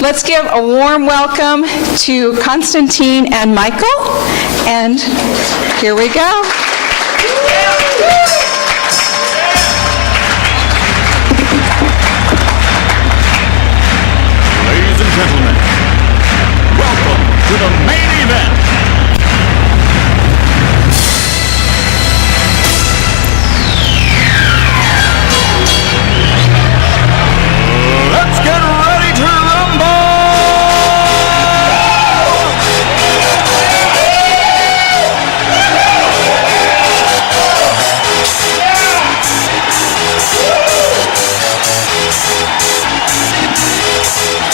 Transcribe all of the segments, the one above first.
Let's give a warm welcome to Konstantin and Michael, and here we go. Ladies and gentlemen, welcome to the main event. Let's get ready to rumble!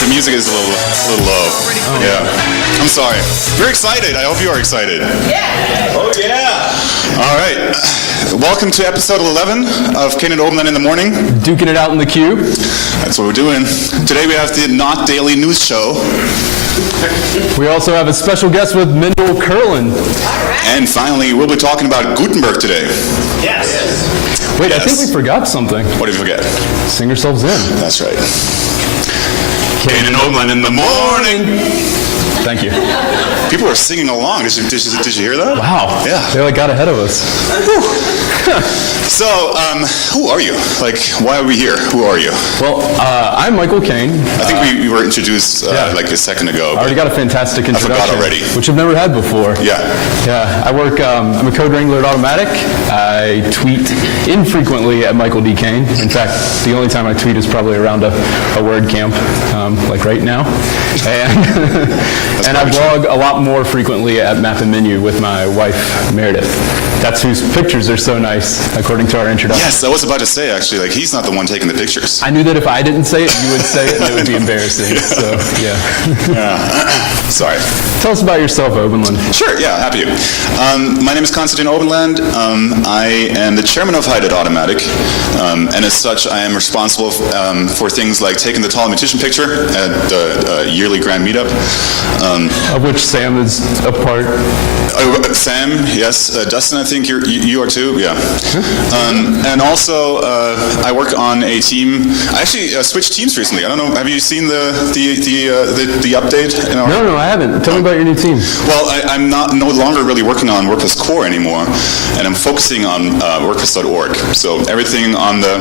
The music is a little low. Oh. Yeah. I'm sorry. We're excited. I hope you are excited. Yeah. Oh, yeah. All right. Welcome to episode 11 of Cain and Obenland in the Morning. Duking it out in the cube. That's what we're doing. Today we have the Not Daily News Show. We also have a special guest with Mendel Curlin. And finally, we'll be talking about Gutenberg today. Yes. Wait, Yes. I think we forgot something. What did we forget? Sing yourselves in. That's right. Cain and Obenland in the morning. Thank you. People are singing along. Did you hear that? Wow. Yeah. They got ahead of us. So, who are you? Like, why are we here? Who are you? Well, I'm Michael Cain. I think we were introduced like a second ago. I already got a fantastic introduction. forgot already. Which I've never had before. Yeah. Yeah, I work, I'm a code wrangler at Automatic. I tweet infrequently at Michael D. Cain. In fact, the only time I tweet is probably around a WordCamp, like right now. And I blog a lot more frequently at Map and Menu with my wife, Meredith. That's whose pictures are so nice, according to our introduction. Yes, I was about to say, actually, like, he's not the one taking the pictures. I knew that if I didn't say it, you would say it, and it would be embarrassing. So, yeah. Sorry. Tell us about yourself, Obenland. Sure, yeah, happy to. My name is Konstantin Obenland. I am the chairman of Hyde at Automatic, and as such, I am responsible for things like taking the Automattician picture at the yearly Grand Meetup. Of which Sam is a part. Sam, yes. Dustin, I think you are too. Yeah. And also, I work on a team. I actually switched teams recently. I don't know. Have you seen the update? In our... No, I haven't. Tell me about your new team. Well, I'm no longer really working on WordPress core anymore, and I'm focusing on WordPress.org. So everything on the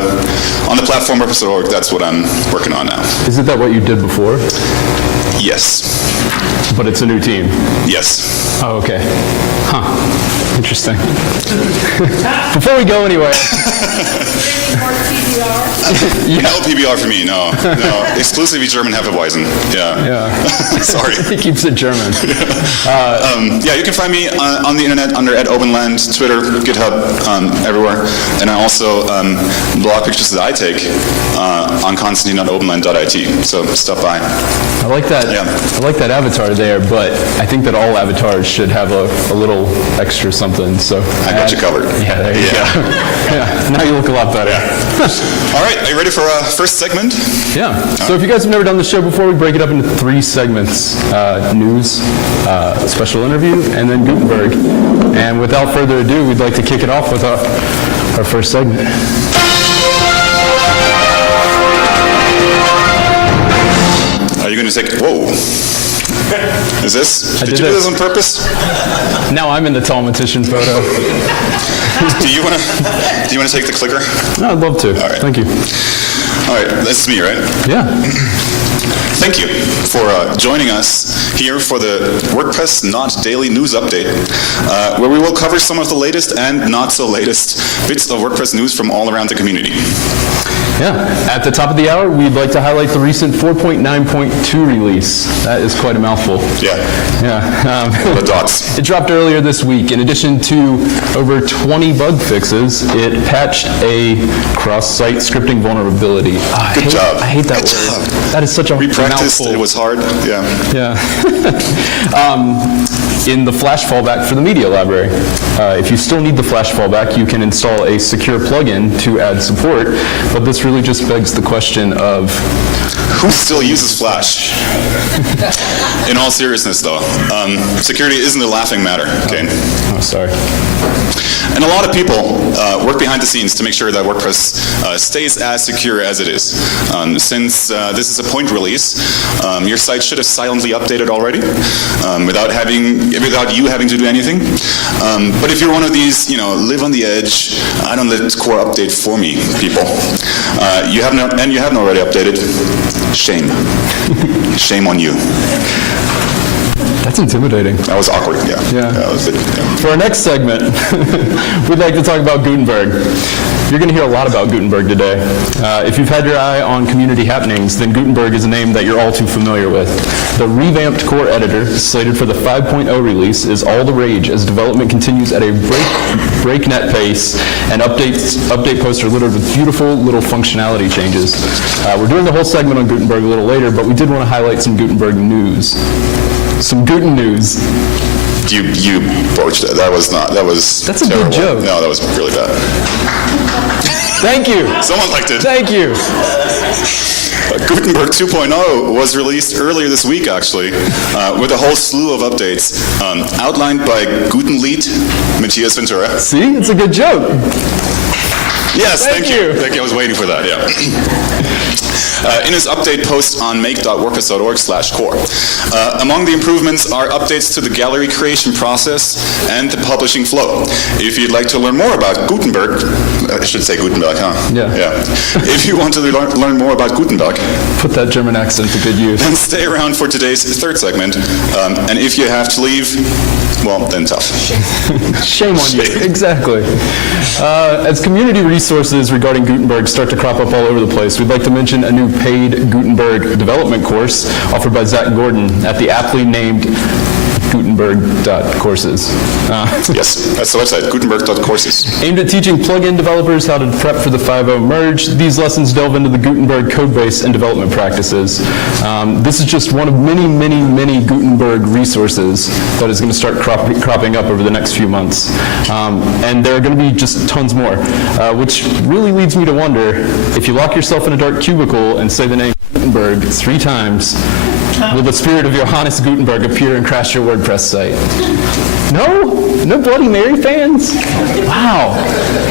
platform WordPress.org, that's what I'm working on now. Isn't that what you did before? Yes. But it's a new team. Yes. Oh, okay. Huh. Interesting. Before we go anywhere. No PBR for me, no. Exclusively German Hefeweizen. Yeah. Sorry. He keeps it German. Yeah, you can find me on the internet under @Obenland, Twitter, GitHub, everywhere. And I also blog pictures that I take on Konstantin.obenland.it. So stop by. I like that. Yeah. I like that avatar there, but I think that all avatars should have a little extra something. So I got you covered. Yeah, there you go. Yeah. Now you look a lot better. Yeah. All right, are you ready for our first segment? Yeah. So if you guys have never done the show before, we break it up into 3 segments: news, a special interview, and then Gutenberg. And without further ado, we'd like to kick it off with our first segment. Are you going to take? Whoa. Is this? Did you do this on purpose? Now I'm in the Automattician photo. Do you want to take the clicker? No, I'd love to. All right. Thank you. All right, this is me, right? Yeah. Thank you for joining us here for the WordPress Not Daily News Update, where we will cover some of the latest and not so latest bits of WordPress news from all around the community. Yeah. At the top of the hour, we'd like to highlight the recent 4.9.2 release. That is quite a mouthful. Yeah. Yeah. The dots. It dropped earlier this week. In addition to over 20 bug fixes, it patched a cross-site scripting vulnerability. Good job. I hate that Good word. job. That is such a We practiced. mouthful. It was hard. Yeah. Yeah. In the Flash fallback for the media library. If you still need the Flash fallback, you can install a secure plugin to add support, but this really just begs the question of... Who still uses Flash? In all seriousness, though, security isn't a laughing matter, okay? Oh, sorry. And a lot of people work behind the scenes to make sure that WordPress stays as secure as it is. Since this is a point release, your site should have silently updated already without you having to do anything. But if you're one of these, live on the edge, I don't let core update for me people, you haven't already updated, shame. Shame on you. That's intimidating. That was awkward, yeah. That was it, yeah. For our next segment, we'd like to talk about Gutenberg. You're going to hear a lot about Gutenberg today. If you've had your eye on community happenings, then Gutenberg is a name that you're all too familiar with. The revamped core editor, slated for the 5.0 release, is all the rage as development continues at a breakneck pace, and update posts are littered with beautiful little functionality changes. We're doing the whole segment on Gutenberg a little later, but we did want to highlight some Gutenberg news. Some Guten news. You broached it. That was That's a terrible. good joke. No, that was really bad. Thank you. Someone liked it. Thank you. Gutenberg 2.0 was released earlier this week, actually, with a whole slew of updates, outlined by Guten lead Matthias Ventura. See, it's a good joke. Yes, Thank you. Thank you. I was waiting for that, yeah. In his update post on make.wordpress.org/core. Among the improvements are updates to the gallery creation process and the publishing flow. If you'd like to learn more about Gutenberg, I should say Gutenberg, huh? Yeah. If you want to learn more about Gutenberg, Put that German accent to good use. then stay around for today's third segment. And if you have to leave, well, then tough. Shame on you. Exactly. As community resources regarding Gutenberg start to crop up all over the place, we'd like to mention a new paid Gutenberg development course offered by Zach Gordon at the aptly named Gutenberg.courses. Yes, that's the website, Gutenberg.courses. Aimed at teaching plugin developers how to prep for the 5.0 merge, these lessons delve into the Gutenberg codebase and development practices. This is just one of many, many, many Gutenberg resources that is going to start cropping up over the next few months. And there are going to be just tons more, which really leads me to wonder, if you lock yourself in a dark cubicle and say the name Gutenberg 3 times, will the spirit of Johannes Gutenberg appear and crash your WordPress site? No? No Bloody Mary fans? Wow.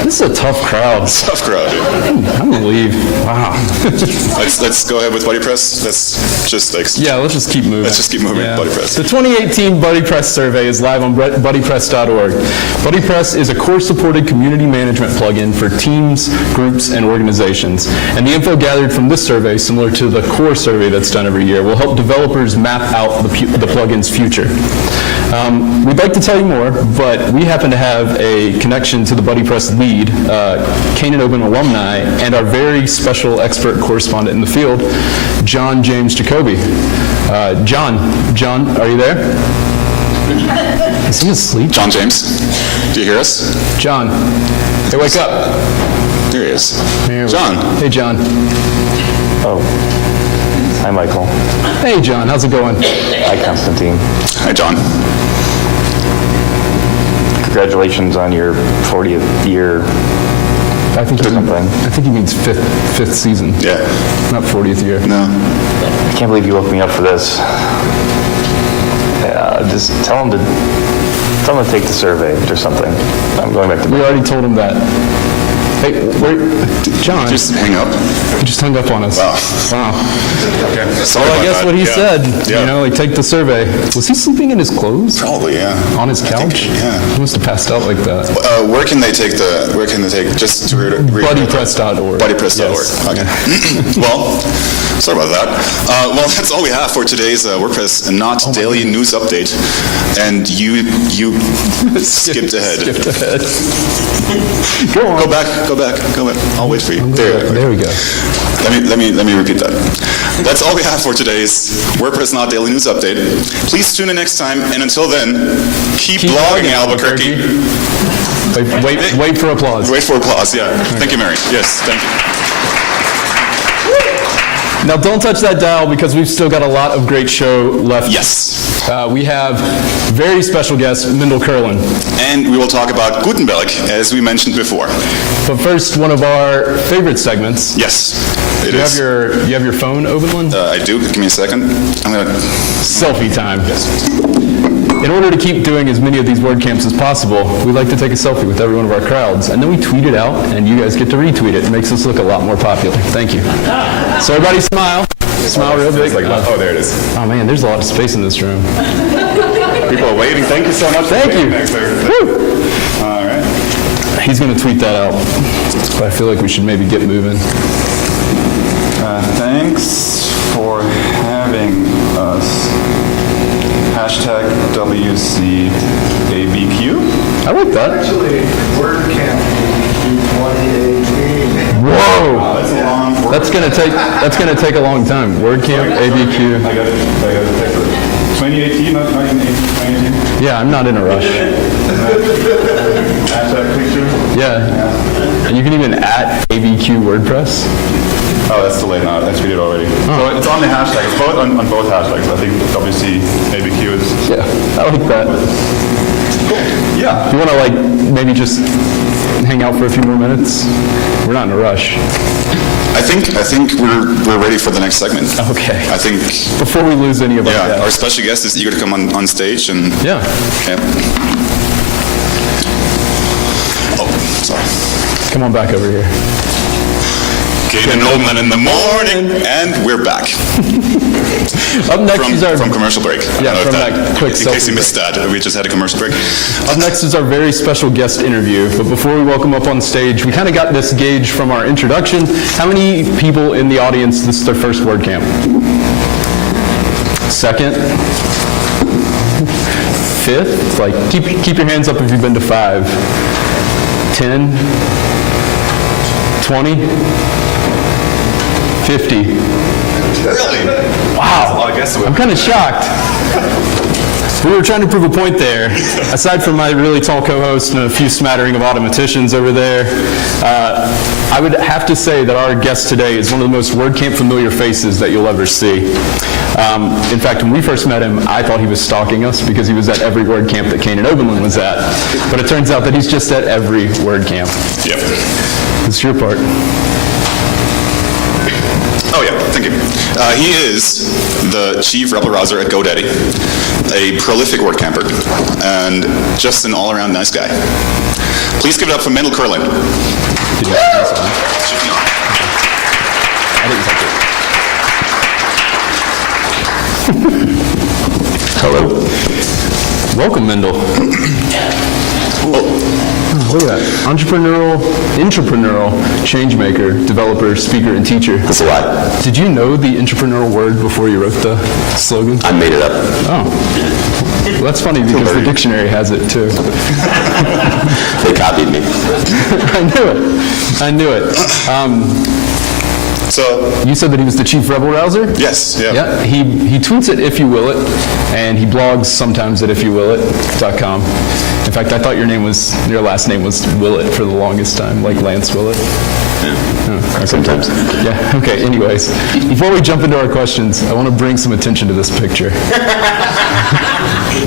This is a tough crowd. Tough crowd, dude. I'm going to leave. Wow. Let's go ahead with BuddyPress. Let's just Let's just keep moving. Let's just keep moving. BuddyPress. The 2018 BuddyPress survey is live on buddypress.org. BuddyPress is a core-supported community management plugin for teams, groups, and organizations. And the info gathered from this survey, similar to the core survey that's done every year, will help developers map out the plugin's future. We'd like to tell you more, but we happen to have a connection to the BuddyPress lead, Cain and Obenland alumni, and our very special expert correspondent in the field, John James Jacoby. John, are you there? Is he asleep? John James, do you hear us? John, hey, wake up. There he is. Here we John. go. Hey, John. Oh, hi, Michael. Hey, John, how's it going? Hi, Konstantin. Hi, John. Congratulations on your 40th year. I think he means fifth season. Yeah. Not 40th year. No. I can't believe you woke me up for this. Just tell him to take the survey or something. I'm going back to We bed. already told him that. Hey, wait, John. Just hang up. He just hung up on us. Wow. Okay. Sorry Well, I about guess that. what he Yeah. said, Yeah. take the survey. Was he sleeping in his clothes? Probably, yeah. On his I couch? think, yeah. He must have passed out like that. Where can they take just to read Buddypress.org. Buddypress.org. Yes. Okay. Well, sorry about that. Well, that's all we have for today's WordPress Not Daily News Update. And you skipped ahead. Go on. Go back. I'll wait for you. There we go. Let me repeat that. That's all we have for today's WordPress Not Daily News Update. Please tune in next time, and until then, keep blogging, Albuquerque. Wait for applause. Wait for applause, yeah. Thank you, Mary. Yes, thank you. Now, don't touch that dial because we've still got a lot of great show left. Yes. We have very special guest, Mindel Curlin. And we will talk about Gutenberg, as we mentioned before. But first, one of our favorite segments. Yes, it You is. have your phone, Obenland? I do. Give me a second. I'm going to... Selfie time. In order to keep doing as many of these WordCamps as possible, we like to take a selfie with every one of our crowds, and then we tweet it out, and you guys get to retweet it. It makes us look a lot more popular. Thank you. So everybody smile. Smile real big. Oh, there it is. Oh man, there's a lot of space in this room. People are waving. Thank you so much. Thank you. Woo. All right. He's going to tweet that out, but I feel like we should maybe get moving. Thanks for having us. Hashtag WCABQ. I like that. Actually, WordCamp 2018. Whoa! That's a long word. That's gonna take a long time. WordCamp, ABQ. I got it. 2018, not 2018. Yeah, I'm not in a rush. Hashtag picture. Yeah. And you can even @ABQ WordPress. Oh, that's too late now. I tweeted already. So it's on the hashtag. It's both on both hashtags. I think WCABQ is. Yeah, I like that. Yeah. You want to like maybe just hang out for a few more minutes? We're not in a rush. I think we're ready for the next segment. Okay. I think. Before we lose any of our Yeah, our guests. special guest is eager to come on stage and. Yeah. Yeah. Oh, sorry. Come on back over here. Cain and Obenland in the morning, and we're back Up next is our from commercial break. I Yeah, don't know if from that quick in case you selfie missed that, we just had a commercial break. Up next is our very special guest interview, but before we welcome up on stage, we kind of got this gauge from our introduction. How many people in the audience, this is their first WordCamp? Second? Fifth? Like, keep your hands up if you've been to 5. 10? 20? 50? Really? Wow. I'm kind of shocked. We were trying to prove a point there. Aside from my really tall co-host and a few smattering of Automatticians over there, I would have to say that our guest today is one of the most WordCamp familiar faces that you'll ever see. In fact, when we first met him, I thought he was stalking us because he was at every WordCamp that Cain and Obenland was at. But it turns out that he's just at every WordCamp. Yep. It's your part. Oh yeah, thank you. He is the chief rebel rouser at GoDaddy, a prolific WordCamper, and just an all-around nice guy. Please give it up for Mendel Curlin. Did you have this on? Should be on. I didn't touch it. Hello. Welcome, Mendel. Look at that. Intrapreneurial, change maker, developer, speaker, and teacher. That's a lot. Did you know the intrapreneurial word before you wrote the slogan? I made it up. Oh. Well, that's funny because the dictionary has it too. They copied me. I knew it. So, You said that he was the chief rebel rouser? yes, yeah. Yeah, he tweets at If You Will It, and he blogs sometimes at ifyouwillit.com. In fact, I thought your last name was Willett for the longest time, like Lance Willett. Okay. Sometimes. Yeah, okay, anyways. Before we jump into our questions, I want to bring some attention to this picture.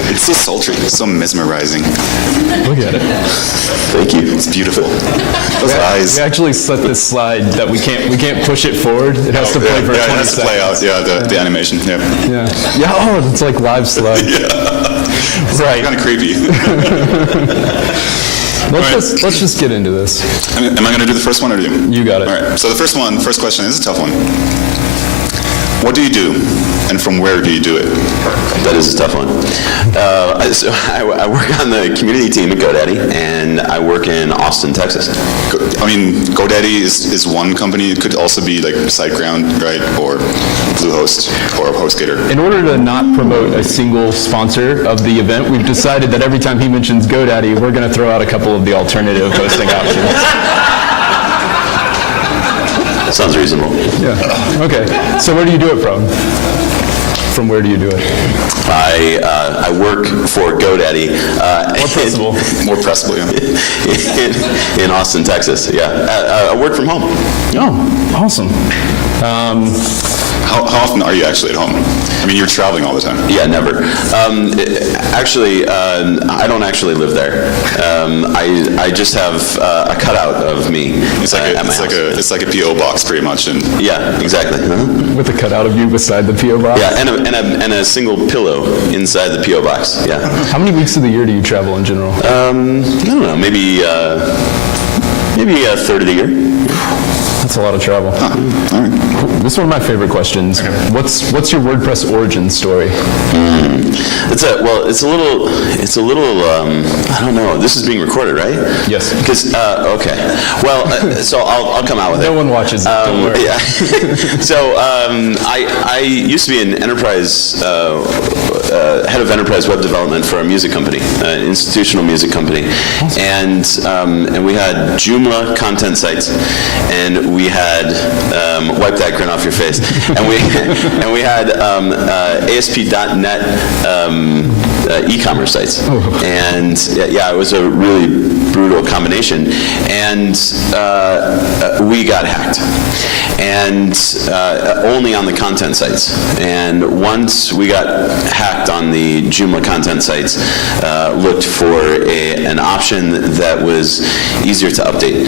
It's so sultry, so mesmerizing. Look at it. Thank you. It's beautiful. Those eyes. We actually set this slide that we can't push it forward. It has to play for 20 it has to play out. seconds. Yeah, the animation. Yeah. Yeah, oh, it's like live slide. Right. Kind of creepy. Let's just get into this. Am I going to do the first one or do you? You got it. All right. So the first question is a tough one. What do you do, and from where do you do it? That is a tough one. So I work on the community team at GoDaddy, and I work in Austin, Texas. GoDaddy is one company. It could also be like SiteGround, right, or Bluehost, or HostGator. In order to not promote a single sponsor of the event, we've decided that every time he mentions GoDaddy, we're going to throw out a couple of the alternative hosting options. Sounds reasonable. Yeah. Okay. So where do you do it from? From where do you do it? I work for GoDaddy. More pressable, yeah. in Austin, Texas. Yeah. I work from home. Oh, awesome. How often are you actually at home? I mean, you're traveling all the time. Yeah, never. Actually, I don't actually live there. I just have a cutout of me It's like a PO box, pretty much. And Yeah, exactly. With a cutout of you beside the P.O. box? Yeah, and a single pillow inside the P.O. box. Yeah. How many weeks of the year do you travel in general? I don't know, maybe a third of the year. That's a lot of travel. This is one of my favorite questions. What's your WordPress origin story? It's a little, I don't know. This is being recorded, right? Yes. Because, okay. Well, so I'll come out with it. No one watches it, don't worry. Yeah. So I used to be an enterprise, head of enterprise web development for a music company, an institutional music company. And we had Joomla content sites, and we had, wipe that grin off your face, and we had ASP.NET e-commerce sites. And yeah, it was a really brutal combination. And we got hacked. And only on the content sites. And once we got hacked on the Joomla content sites, looked for an option that was easier to update.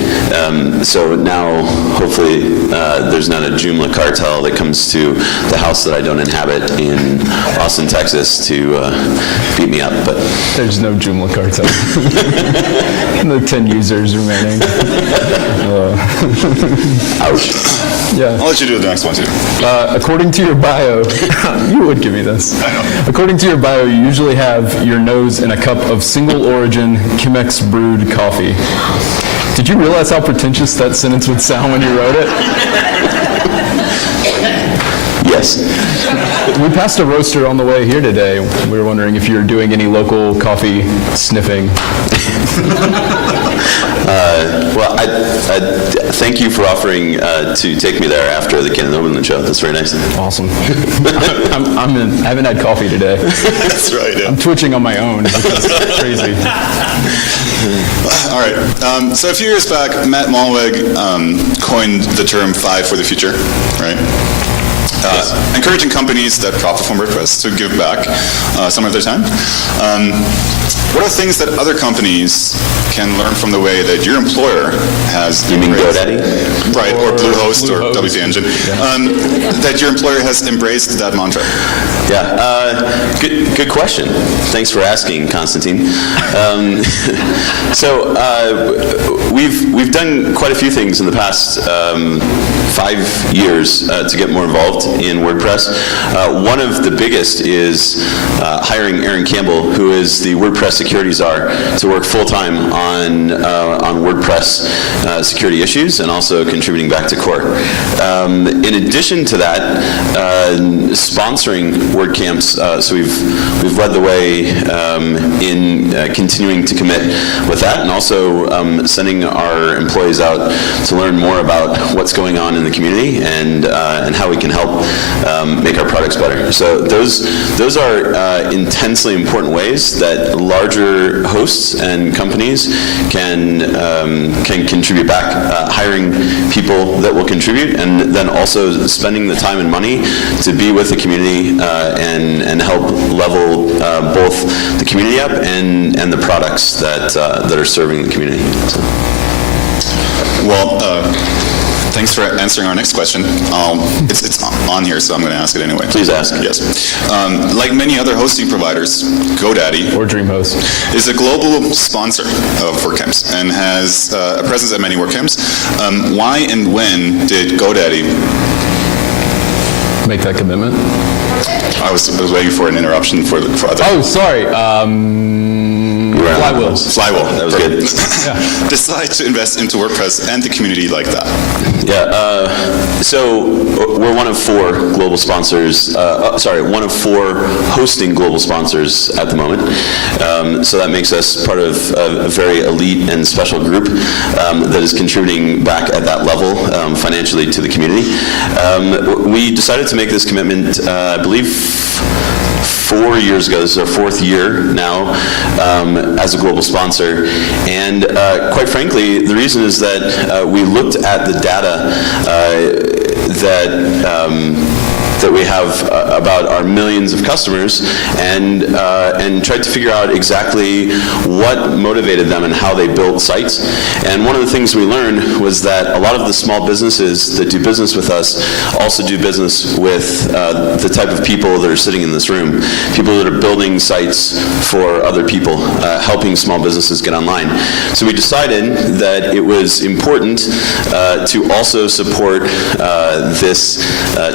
So now, hopefully, there's not a Joomla cartel that comes to the house that I don't inhabit in Austin, Texas to beat me up. But There's no Joomla cartel. The 10 users remaining. ouch. Yeah. I'll let you do the next one, too. According to your bio, you would give me this. According to your bio, you usually have your nose in a cup of single origin Chemex brewed coffee. Did you realize how pretentious that sentence would sound when you wrote it? Yes. We passed a roaster on the way here today. We were wondering if you were doing any local coffee sniffing. Well, I thank you for offering to take me there after the Cain and Obenland show. That's very nice. Awesome. I haven't had coffee today. That's right, yeah. I'm twitching on my own. It's crazy. All right. So a few years back, Matt Mulweg coined the term 5 for the future, right? Encouraging companies that profit from WordPress to give back some of their time. What are things that other companies can learn from the way that your employer has You mean embraced- GoDaddy? Right, or Bluehost or Bluehost. WP Engine, that your employer has embraced that mantra? Yeah, good question. Thanks for asking, Konstantin. So we've done quite a few things in the past 5 years to get more involved in WordPress. One of the biggest is hiring Aaron Campbell, who is the WordPress security czar, to work full-time on WordPress security issues and also contributing back to core. In addition to that, sponsoring WordCamps, so we've led the way in continuing to commit with that, and also sending our employees out to learn more about what's going on in the community and how we can help make our products better. So those are intensely important ways that larger hosts and companies can contribute back, hiring people that will contribute, and then also spending the time and money to be with the community and help level both the community up and the products that are serving the community. So. Well, thanks for answering our next question. It's on here, so I'm going to ask it anyway. Please ask. Yes. Like many other hosting providers, GoDaddy Or DreamHost. is a global sponsor of WordCamps and has a presence at many WordCamps. Why and when did GoDaddy? Make that commitment. I was waiting for an interruption for other. Oh, sorry. Flywheels. Flywheel. That was good. Decide to invest into WordPress and the community like that. Yeah, so we're one of 4 global sponsors, one of 4 hosting global sponsors at the moment. So that makes us part of a very elite and special group that is contributing back at that level financially to the community. We decided to make this commitment, I believe, 4 years ago. This is our 4th year now as a global sponsor. And quite frankly, the reason is that we looked at the data that we have about our millions of customers, and tried to figure out exactly what motivated them and how they built sites. And one of the things we learned was that a lot of the small businesses that do business with us also do business with the type of people that are sitting in this room, people that are building sites for other people, helping small businesses get online. So we decided that it was important to also support this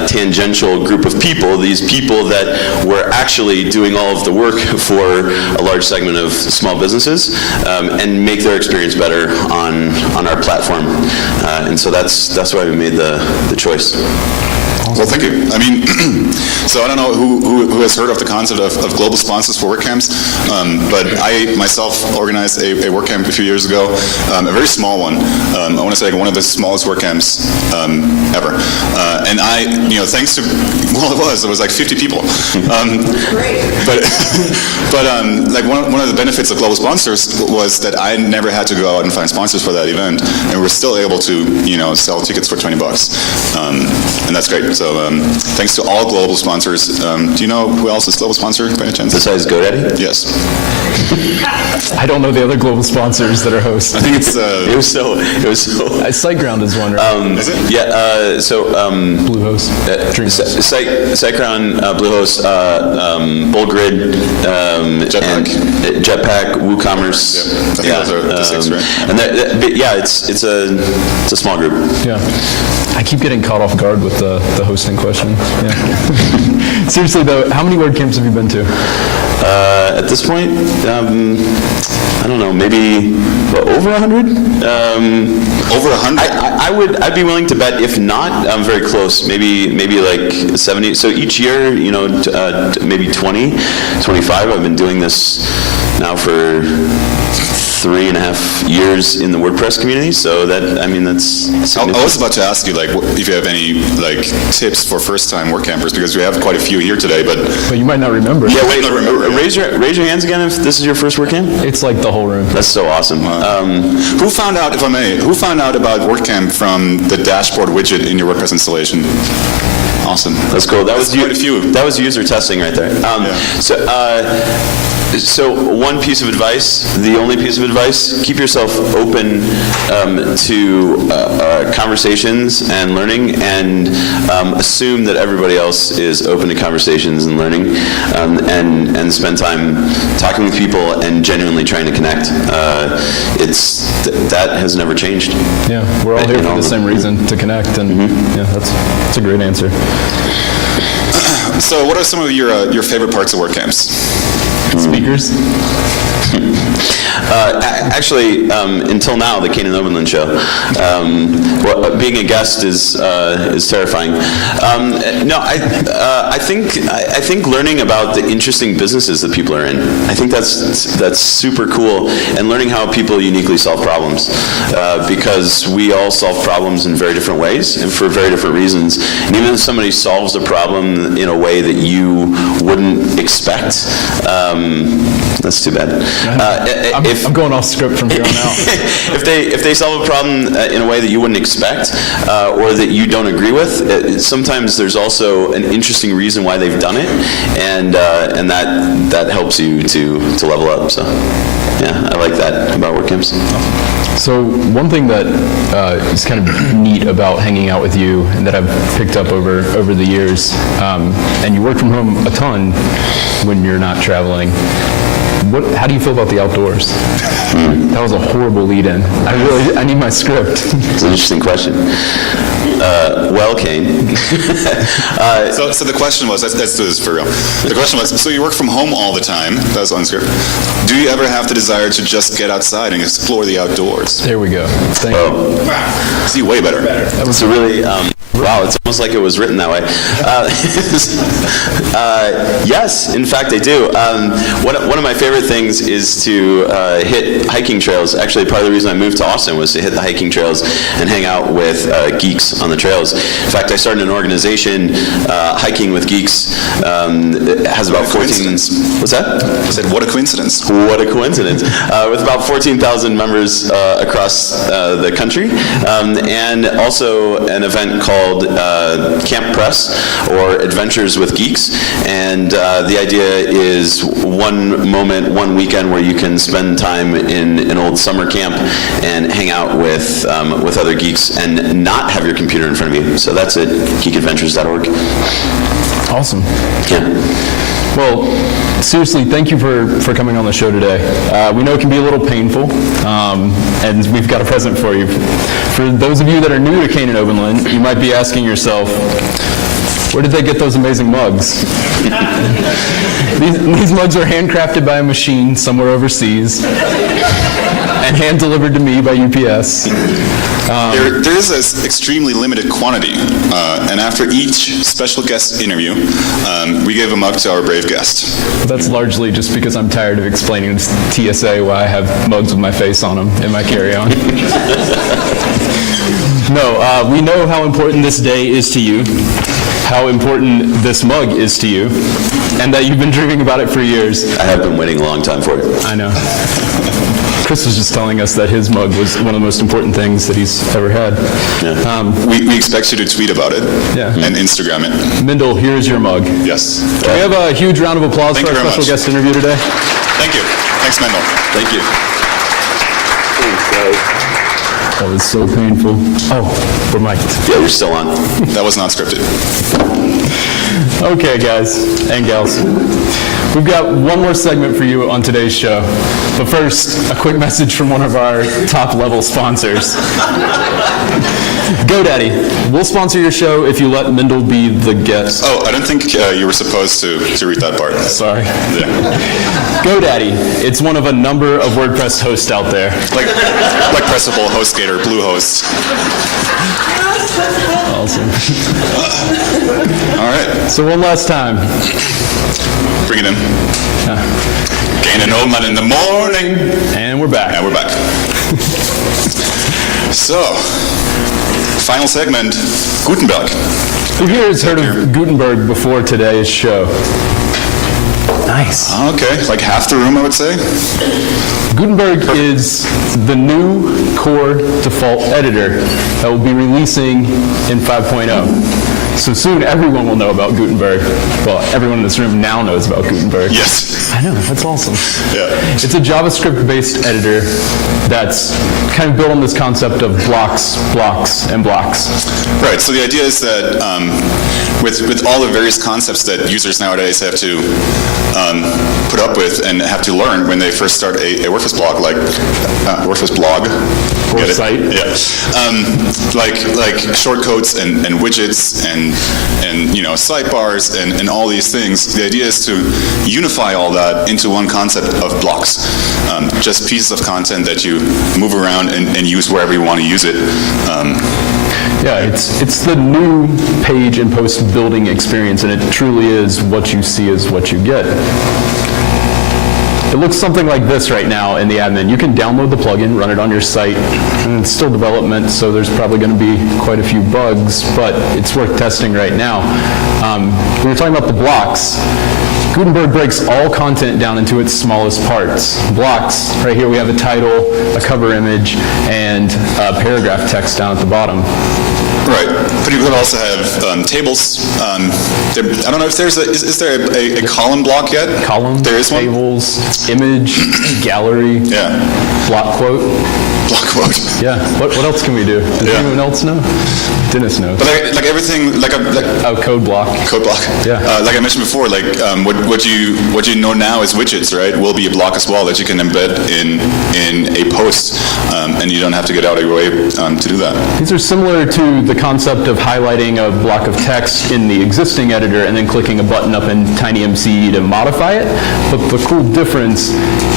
tangential group of people, these people that were actually doing all of the work for a large segment of small businesses, and make their experience better on our platform. And so that's why we made the choice. Well, thank you. I mean, so I don't know who has heard of the concept of global sponsors for WordCamps, but I myself organized a WordCamp a few years ago, a very small one. I want to say like one of the smallest WordCamps ever. And thanks to, well, it was like 50 people. But like one of the benefits of global sponsors was that I never had to go out and find sponsors for that event, and we're still able to, sell tickets for $20. And that's great. So thanks to all global sponsors. Do you know who else is global sponsor by any chance? Besides GoDaddy? Yes. I don't know the other global sponsors that are hosts. I think it's It was so. SiteGround is one, right? is it? Yeah. Bluehost. SiteGround, Bluehost, BullGrid, Jetpack. and Jetpack, WooCommerce. Yeah, I think those are the six, right? And it's a small group. Yeah. I keep getting caught off guard with the hosting question. Yeah. Seriously though, how many WordCamps have you been to? At this point, I don't know, maybe over 100? Over 100? I'd be willing to bet, if not, I'm very close. Maybe like 70. So each year, maybe 20, 25. I've been doing this now for 3.5 years in the WordPress community, so that's I was about to ask you, if you have any, tips for first-time WordCampers, because we have quite a few here today, but you might not remember. Yeah, wait, raise your hands again if this is your first WordCamp. It's like the whole room. That's so awesome. who found out, if I may, who found out about WordCamp from the dashboard widget in your WordPress installation? Awesome. That's cool. That was quite a few. That was user testing right there. So one piece of advice, the only piece of advice, keep yourself open to conversations and learning, and assume that everybody else is open to conversations and learning, and spend time talking with people and genuinely trying to connect. That has never changed. Yeah, we're all here for the same reason, to connect, and yeah, that's a great answer. So what are some of your favorite parts of WordCamps? Speakers? Actually, until now, the Cain and Obenland show. Being a guest is terrifying. I think learning about the interesting businesses that people are in. I think that's super cool, and learning how people uniquely solve problems, because we all solve problems in very different ways and for very different reasons. And even if somebody solves a problem in a way that you wouldn't expect, that's too bad. I'm going off script from here on out. If they solve a problem in a way that you wouldn't expect, or that you don't agree with, sometimes there's also an interesting reason why they've done it, and that helps you to level up. So yeah, I like that about WordCamps. So one thing that is kind of neat about hanging out with you, and that I've picked up over the years, and you work from home a ton when you're not traveling. How do you feel about the outdoors? That was a horrible lead-in. I need my script. It's an interesting question. Well, Cain. So the question was, let's do this for real. The question was, so you work from home all the time, that was on script. Do you ever have the desire to just get outside and explore the outdoors? There we go. Thank you. See, way better. That was a really, wow, it's almost like it was written that way. Yes, in fact, I do. One of my favorite things is to hit hiking trails. Actually, part of the reason I moved to Austin was to hit the hiking trails and hang out with geeks on the trails. In fact, I started an organization, Hiking with Geeks. It has about 14... What's that? I said, what a coincidence. What a coincidence. With about 14,000 members across the country. And also an event called called Camp Press, or Adventures with Geeks. And the idea is one moment, one weekend where you can spend time in an old summer camp and hang out with other geeks and not have your computer in front of you. So that's at geekadventures.org. Awesome. Yeah. Well, seriously, thank you for coming on the show today. We know it can be a little painful, and we've got a present for you. For those of you that are new to Cain and Obenland, you might be asking yourself, where did they get those amazing mugs? These mugs are handcrafted by a machine somewhere overseas and hand-delivered to me by UPS. There is an extremely limited quantity, and after each special guest interview, we gave a mug to our brave guest. That's largely just because I'm tired of explaining to TSA why I have mugs with my face on them in my carry-on. No, we know how important this day is to you, how important this mug is to you, and that you've been dreaming about it for years. I have been waiting a long time for it. I know. Chris was just telling us that his mug was one of the most important things that he's ever had. Yeah. We expect you to tweet about it and Instagram it. Mindel, here's your mug. Yes. Can we have a huge round of applause Thank for you our very special much. guest interview today? Thank you. Thanks, Mendel. Thank you. That was so painful. Oh, we're mic'd. Yeah, you're still on. That was not scripted. Okay, guys and gals. We've got one more segment for you on today's show. But first, a quick message from one of our top-level sponsors. GoDaddy. We'll sponsor your show if you let Mindel be the guest. Oh, I don't think you were supposed to read that part. Sorry. Yeah. GoDaddy. It's one of a number of WordPress hosts out there. Like Pressable, HostGator, Bluehost. Awesome. All right, So one last time. bring it in. Cain and Obenland in the morning. And we're back. And we're back. So, final segment, Gutenberg. Who here has heard of Gutenberg before today's show? Nice. Okay, like half the room, I would say. Gutenberg is the new core default editor that will be releasing in 5.0. So soon everyone will know about Gutenberg. Well, everyone in this room now knows about Gutenberg. Yes. I know, that's awesome. Yeah. It's a JavaScript-based editor that's kind of built on this concept of blocks, blocks, and blocks. Right, so the idea is that with all the various concepts that users nowadays have to put up with and have to learn when they first start a WordPress blog, like WordPress blog. Or Get it? site. Yeah. Like shortcodes and widgets and sidebars and all these things. The idea is to unify all that into one concept of blocks. Just pieces of content that you move around and use wherever you want to use it. Yeah, it's the new page and post building experience, and it truly is what you see is what you get. It looks something like this right now in the admin. You can download the plugin, run it on your site, and it's still development, so there's probably going to be quite a few bugs, but it's worth testing right now. We were talking about the blocks. Gutenberg breaks all content down into its smallest parts. Blocks, right here we have a title, a cover image, and a paragraph text down at the bottom. Right, but you could also have tables. I don't know if there's is there a column block yet? Column, There is one? tables, image, gallery, Yeah, block quote. block quote. Yeah, what else can we do? Does Yeah. anyone else know? Dennis knows. But like everything, like Oh, code block. code block. Yeah. Like I mentioned before, like what you know now is widgets, right? Will be a block as well that you can embed in a post, and you don't have to get out of your way to do that. These are similar to the concept of highlighting a block of text in the existing editor and then clicking a button up in TinyMCE to modify it. But the cool difference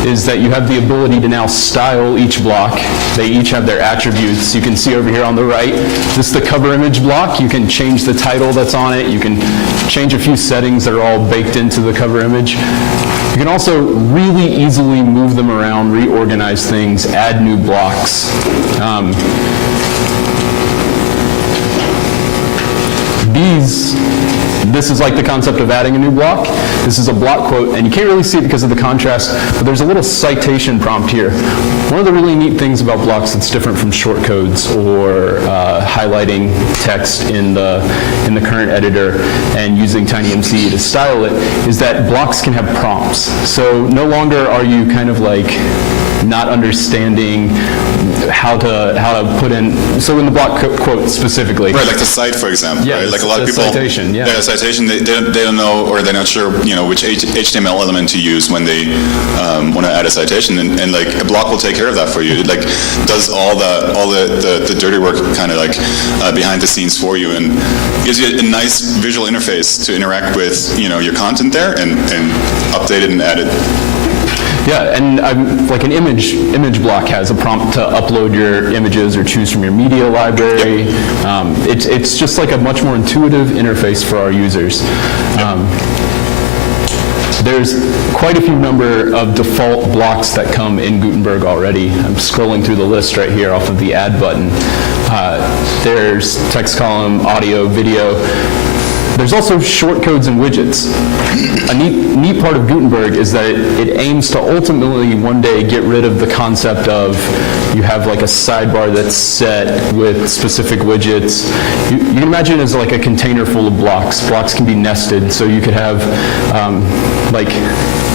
is that you have the ability to now style each block. They each have their attributes. You can see over here on the right, this is the cover image block. You can change the title that's on it. You can change a few settings that are all baked into the cover image. You can also really easily move them around, reorganize things, add new blocks. this is like the concept of adding a new block. This is a block quote, and you can't really see it because of the contrast, but there's a little citation prompt here. One of the really neat things about blocks that's different from shortcodes or highlighting text in the current editor and using TinyMCE to style it is that blocks can have prompts. So no longer are you kind of like not understanding how to put in, so in the block quote specifically. Right, like the site, for example. Yeah, right? Like a lot of the people. citation, yeah. The citation, they don't know, or they're not sure, which HTML element to use when they want to add a citation, and like a block will take care of that for you. It like does all the dirty work kind of like behind the scenes for you, and gives you a nice visual interface to interact with your content there and update it and add it. Yeah, and like an image block has a prompt to upload your images or choose from your media library. Yep. It's just like a much more intuitive interface for our users. There's quite a few number of default blocks that come in Gutenberg already. I'm scrolling through the list right here off of the add button. There's text column, audio, video. There's also shortcodes and widgets. A neat part of Gutenberg is that it aims to ultimately one day get rid of the concept of you have like a sidebar that's set with specific widgets. You can imagine it as like a container full of blocks. Blocks can be nested, so you could have like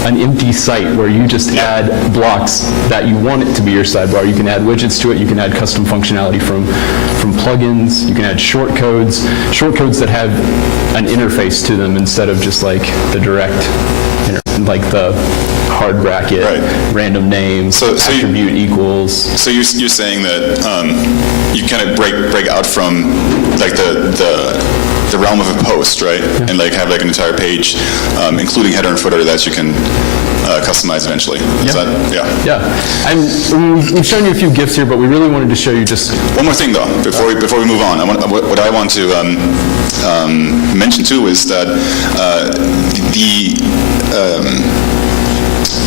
an empty site where you just add blocks that you want it to be your sidebar. You can add widgets to it, you can add custom functionality from plugins, you can add shortcodes that have an interface to them instead of just like the direct, like the hard bracket, random names, attribute equals. So you're saying that you kind of break out from like the realm of a post, right? Yeah. And like have like an entire page, including header and footer that you can customize eventually. Is that, yeah. We've shown you a few GIFs here, but we really wanted to show you just... One more thing though, before we move on, what I want to mention too is that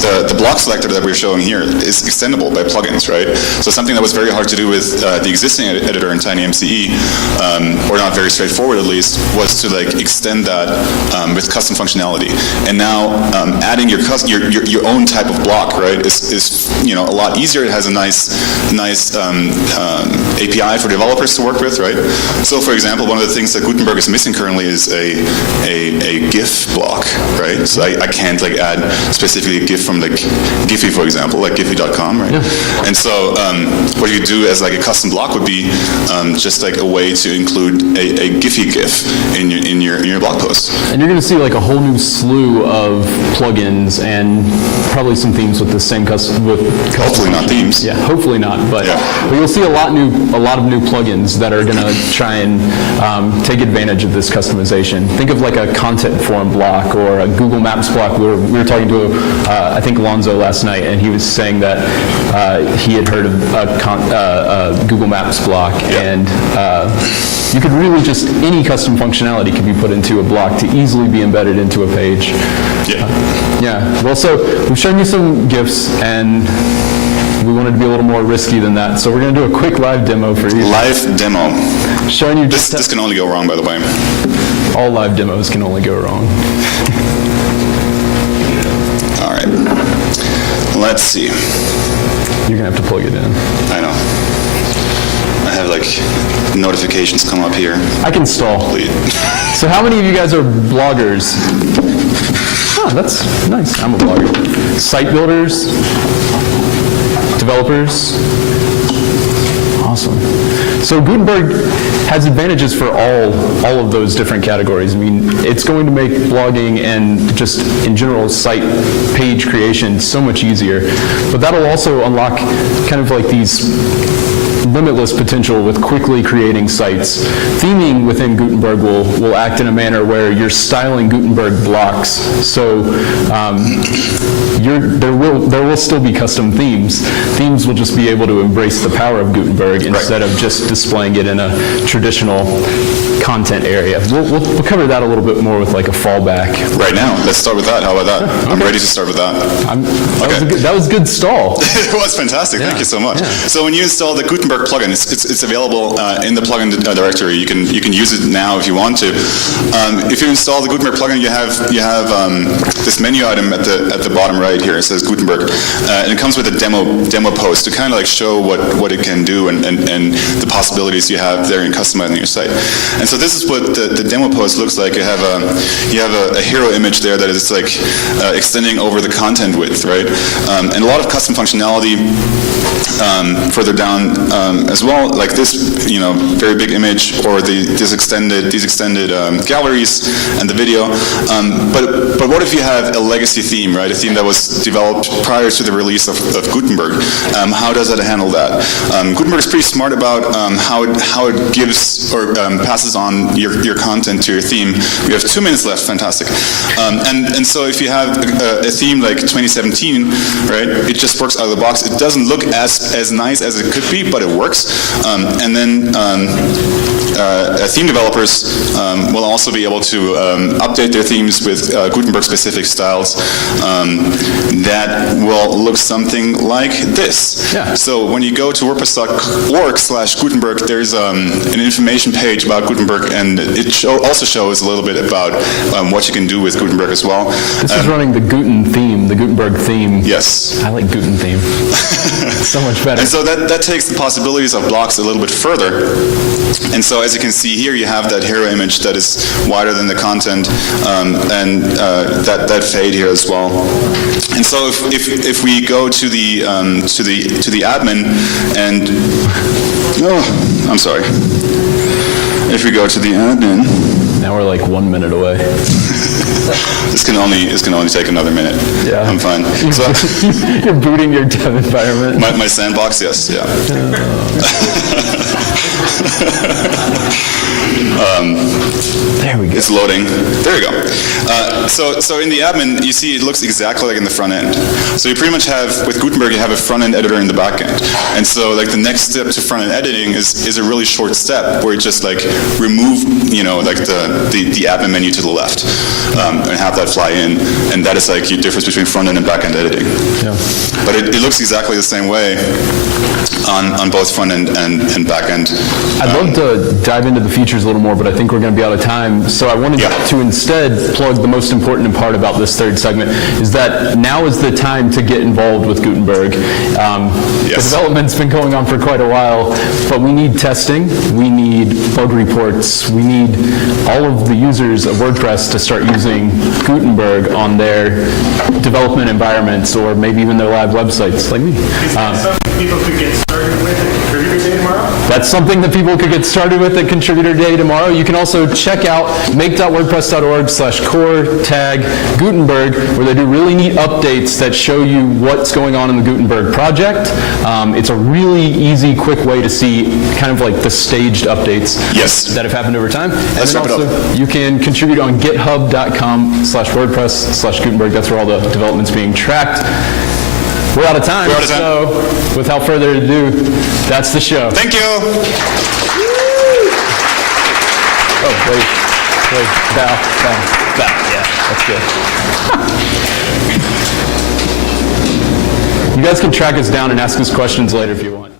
the block selector that we're showing here is extendable by plugins, right? So something that was very hard to do with the existing editor in TinyMCE, or not very straightforward at least, was to like extend that with custom functionality. And now adding your own type of block, right, is a lot easier. It has a nice API for developers to work with, right? So for example, one of the things that Gutenberg is missing currently is a GIF block, right? So I can't like add specifically a GIF from like Giphy, for example, like Giphy.com, right? Yeah. And so what you do as like a custom block would be just like a way to include a Giphy GIF in your blog post. And you're going to see like a whole new slew of plugins and probably some themes with the same hopefully not themes. Yeah, hopefully not, but you'll see a lot of new plugins that are going to try and take advantage of this customization. Think of like a content form block or a Google Maps block. We were talking to I think Alonzo last night, and he was saying that he had heard of a Google Maps block, and you could really just, any custom functionality could be put into a block to easily be embedded into a page. Well, so we've shown you some GIFs, and we wanted to be a little more risky than that, so we're going to do a quick live demo for you. Live demo. Showing you this can only go wrong, by the way. All live demos can only go wrong. All right. Let's see. You're going to have to plug it in. I know. I have like notifications come up here. I can stall. So how many of you guys are bloggers? Oh, that's nice. I'm a blogger. Site builders? Developers? Awesome. So Gutenberg has advantages for all of those different categories. I mean, it's going to make blogging and just in general site page creation so much easier, but that'll also unlock kind of like these limitless potential with quickly creating sites. Theming within Gutenberg will act in a manner where you're styling Gutenberg blocks, so there will still be custom themes. Themes will just be able to embrace the power of Gutenberg instead of just displaying it in a traditional content area. We'll cover that a little bit more with like a fallback. Right now, let's start with that. How about that? Okay. I'm ready to start with that. That was a good stall. It was fantastic. Thank you so much. Yeah. So when you install the Gutenberg Gutenberg plugin. It's available in the plugin directory. You can use it now if you want to. If you install the Gutenberg plugin, you have this menu item at the bottom right here. It says Gutenberg, and it comes with a demo post to kind of like show what it can do and the possibilities you have there in customizing your site. And so this is what the demo post looks like. You have a hero image there that is like extending over the content width, right? And a lot of custom functionality further down as well, like this, very big image, or these extended galleries and the video. But what if you have a legacy theme, right? A theme that was developed prior to the release of Gutenberg. How does it handle that? Gutenberg is pretty smart about how it gives or passes on your content to your theme. We have 2 minutes left. Fantastic. And so if you have a theme like 2017, right, it just works out of the box. It doesn't look as nice as it could be, but it works. And then theme developers will also be able to update their themes with Gutenberg-specific styles that will look something like this. Yeah. So when you go to WordPress.org/Gutenberg, there's an information page about Gutenberg, and it also shows a little bit about what you can do with Gutenberg as well. This is running the Gutenberg theme. Yes. I like Guten theme. It's so much better. And so that takes the possibilities of blocks a little bit further. And so as you can see here, you have that hero image that is wider than the content, and that fade here as well. And so if we go to the admin and I'm sorry. If we go to the admin, Now we're like 1 minute away. this can only take another minute. Yeah. I'm fine. So, You're booting your dev environment. my sandbox, yes, yeah. There we go. It's loading. There we go. So in the admin, you see it looks exactly like in the front end. So you pretty much have, with Gutenberg, you have a front end editor in the back end. And so like the next step to front end editing is a really short step where you just like remove, like the admin menu to the left and have that fly in. And that is like the difference between front end and back end editing. Yeah. But it looks exactly the same way on both front end and back end. I'd love to dive into the features a little more, but I think we're going to be out of time. So I wanted to instead plug the most important part about this third segment, is that now is the time to get involved with Gutenberg. The development's been going on for quite a while, but we need testing, we need bug reports, we need all of the users of WordPress to start using Gutenberg on their development environments, or maybe even their live websites, like me. Is that something people could get started with at Contributor Day tomorrow? That's something that people could get started with at Contributor Day tomorrow. You can also check out make.wordpress.org/core tag Gutenberg, where they do really neat updates that show you what's going on in the Gutenberg project. It's a really easy, quick way to see kind of like the staged updates that have happened over time. Let's and wrap it also, you can contribute on github.com/WordPress/Gutenberg. That's where all the development's being tracked. We're out of time. So without further ado, that's the show. Thank you. Oh, wait. Bow. Yeah, that's good. You guys can track us down and ask us questions later if you want.